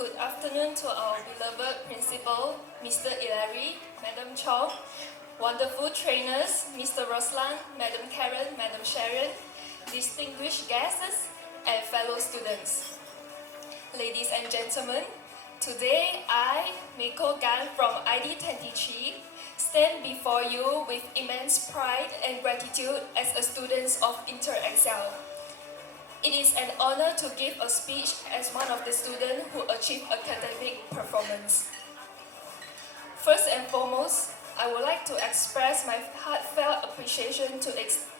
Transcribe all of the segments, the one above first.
Good afternoon to our beloved principal, Mr. Ilari, Madam Chong, wonderful trainers, Mr. Roslan, Madam Karen, Madam Sharon, distinguished guests, and fellow students. Ladies and gentlemen, today I, Maeko from ID 23, stand before you with immense pride and gratitude as a student of InterExcel. It is an honor to give a speech as one of the students who achieved academic performance. First and foremost, I would like to express my heartfelt appreciation to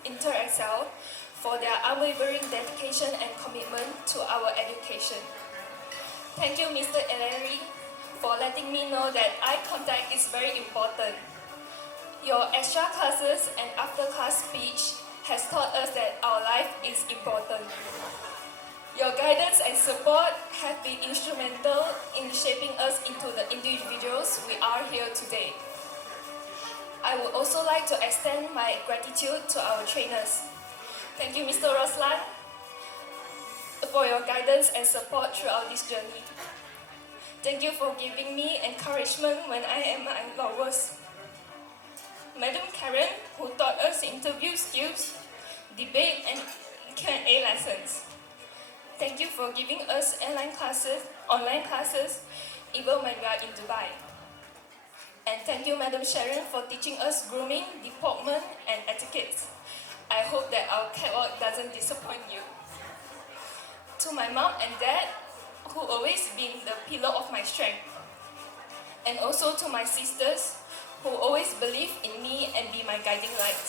InterExcel for their unwavering dedication and commitment to our education. Thank you, Mr. Ellery, for letting me know that eye contact is very important. Your extra classes and after-class speech has taught us that our life is important. Your guidance and support have been instrumental in shaping us into the individuals we are here today. I would also like to extend my gratitude to our trainers. Thank you, Mr. Roslan, for your guidance and support throughout this journey. Thank you for giving me encouragement when I am at my lowest. Madam Karen, who taught us interview skills, debate and Q&A lessons. Thank you for giving us online classes, even when we are in Dubai. And thank you, Madam Sharon, for teaching us grooming, deportment, and etiquette. I hope that our catwalk doesn't disappoint you. To my mom and dad, who always been the pillar of my strength. And also to my sisters, who always believe in me and be my guiding light.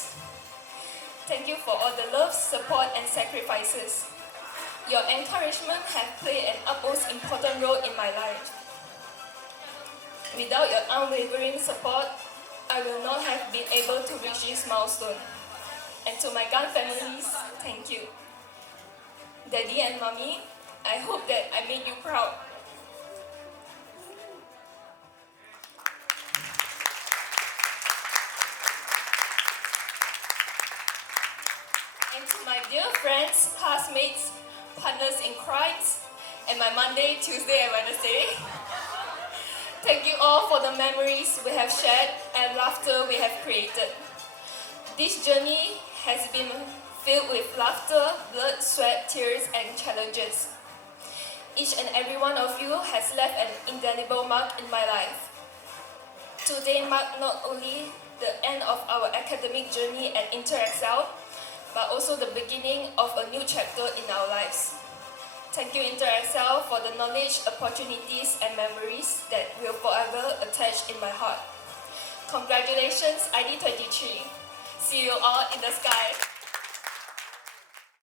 Thank you for all the love, support, and sacrifices. Your encouragement has played an utmost important role in my life. Without your unwavering support, I will not have been able to reach this milestone. And to my Gun families, thank you. Daddy and Mommy, I hope that I made you proud. And to my dear friends, classmates, partners in crimes, and my Monday, Tuesday, and Wednesday. Thank you all for the memories we have shared and laughter we have created. This journey has been filled with laughter, blood, sweat, tears, and challenges. Each and every one of you has left an indelible mark in my life. Today marked not only the end of our academic journey at InterExcel, but also the beginning of a new chapter in our lives. Thank you, InterExcel, for the knowledge, opportunities, and memories that will forever attach in my heart. Congratulations, ID 23. See you all in the sky.